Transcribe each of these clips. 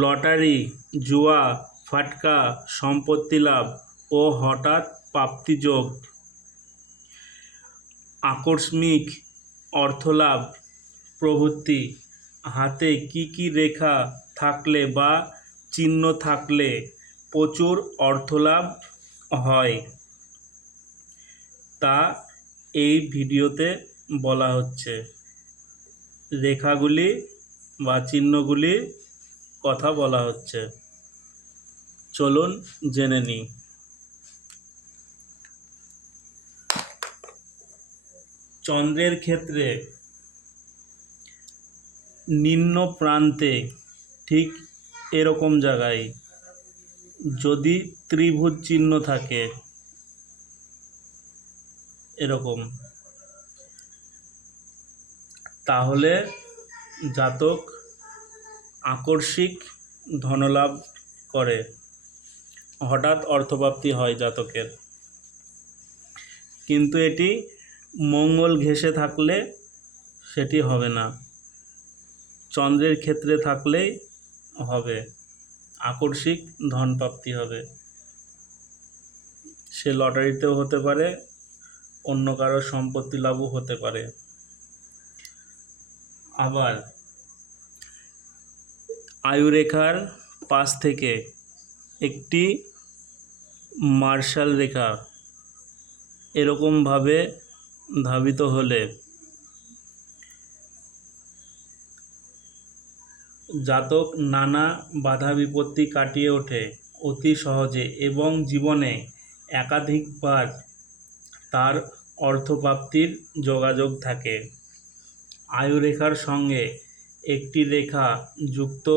Lottery, জুয়া, ফাটকা, সম্পত্তি লাভ ও হঠাৎ প্রাপ্তিযোগ আকস্মিক অর্থলাভ প্রভৃতি হাতে কী কী রেখা থাকলে বা চিহ্ন থাকলে প্রচুর অর্থলাভ হয় তা এই ভিডিওতে বলা হচ্ছে। রেখাগুলি বা চিহ্নগুলি কথা বলা হচ্ছে। চলুন জেনে নিই চন্দ্রের ক্ষেত্রে নিম্ন প্রান্তে ঠিক এরকম জায়গায় যদি ত্রিভুজ চিহ্ন থাকে, এরকম। তাহলে জাতক আকস্মিক ধনলাভ করে। হঠাৎ অর্থপ্রাপ্তি হয় জাতকের। কিন্তু এটি মঙ্গল ঘেঁষে থাকলে সেটি হবে না। চন্দ্রের ক্ষেত্রে থাকলেই হবে। আকস্মিক ধনপ্রাপ্তি হবে। সে লটারিতেও হতে পারে, অন্য কারও সম্পত্তি লাভও হতে পারে। আবার আয়ুরেখার পাশ থেকে একটি মার্শাল রেখা এরকমভাবে ধাবিত হলে জাতক নানা বাধা বিপত্তি কাটিয়ে ওঠে অতি সহজে এবং জীবনে একাধিকবার তার অর্থপ্রাপ্তির যোগাযোগ থাকে। আয়ুরেখার সঙ্গে একটি রেখা যুক্ত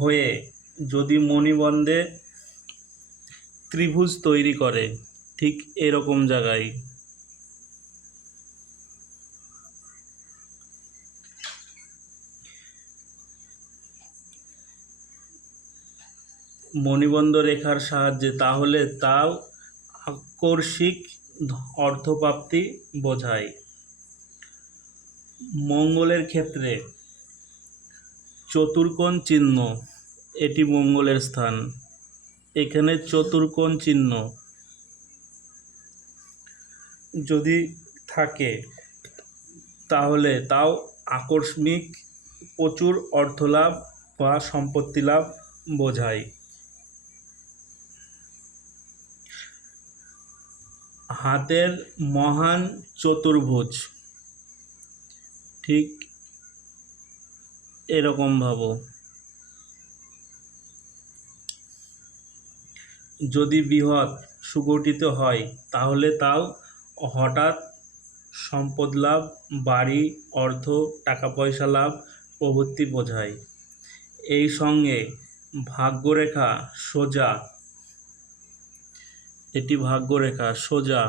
হয়ে যদি মণিবন্ধে ত্রিভুজ তৈরি করে, ঠিক এরকম জায়গায়। মণিবন্ধ রেখার সাহায্যে, তাহলে তাও আকর্ষিক অর্থপ্রাপ্তি বোঝায়। মঙ্গলের ক্ষেত্রে চতুর্কোণ চিহ্ন, এটি মঙ্গলের স্থান। এখানে চতুর্কোণ চিহ্ন যদি থাকে, তাহলে তাও আকস্মিক প্রচুর অর্থলাভ বা সম্পত্তি লাভ বোঝায়। হাতের মহান চতুর্ভুজ ঠিক এরকম ভাবো। যদি বৃহৎ সুগঠিত হয়, তাহলে তাও হঠাৎ সম্পদ লাভ, বাড়ি, অর্থ টাকা পয়সা লাভ প্রভৃতি বোঝায়। এই সঙ্গে ভাগ্যরেখা সোজা। এটি ভাগ্যরেখা সোজা।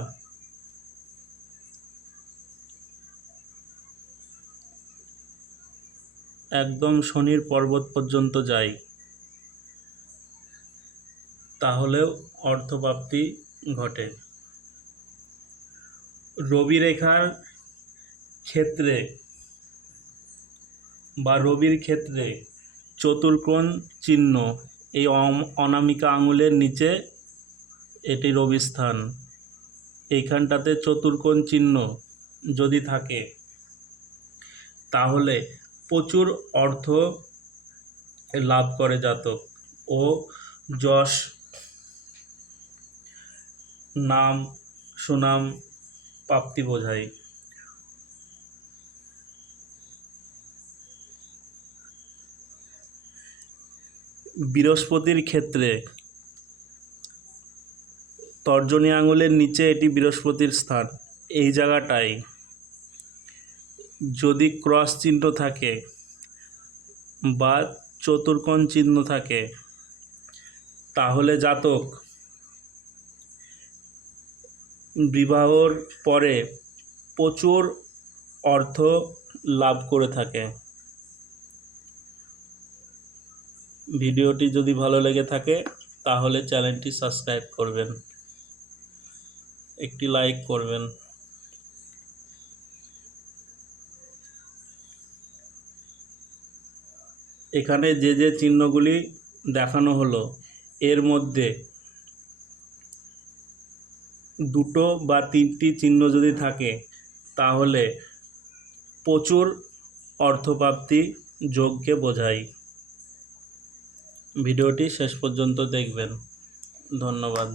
একদম শনির পর্বত পর্যন্ত যাই। তাহলেও অর্থপ্রাপ্তি ঘটে। রবি রেখার ক্ষেত্রে বা রবির ক্ষেত্রে চতুর্কোণ চিহ্ন এই অনামিকা আঙুলের নিচে এটি রবি স্থান। এইখানটাতে চতুর্কোণ চিহ্ন যদি থাকে, তাহলে প্রচুর অর্থ লাভ করে জাতক। ও যশ, নাম, সুনাম, প্রাপ্তি বোঝায়। বৃহস্পতির ক্ষেত্রে তর্জনী আঙুলের নিচে এটি বৃহস্পতির স্থান। এই জায়গাটায় যদি ক্রস চিহ্ন থাকে বা চতুর্কোণ চিহ্ন থাকে, তাহলে জাতক বিবাহর পরে প্রচুর অর্থ লাভ করে থাকে। ভিডিওটি যদি ভালো লেগে থাকে, তাহলে চ্যানেলটি সাবস্ক্রাইব করবেন, একটি লাইক করবেন। এখানে যে যে চিহ্নগুলি দেখানো হলো, এর মধ্যে দুটো বা তিনটি চিহ্ন যদি থাকে, তাহলে প্রচুর অর্থপ্রাপ্তি যোগকে বোঝায়। ভিডিওটি শেষ পর্যন্ত দেখবেন। ধন্যবাদ।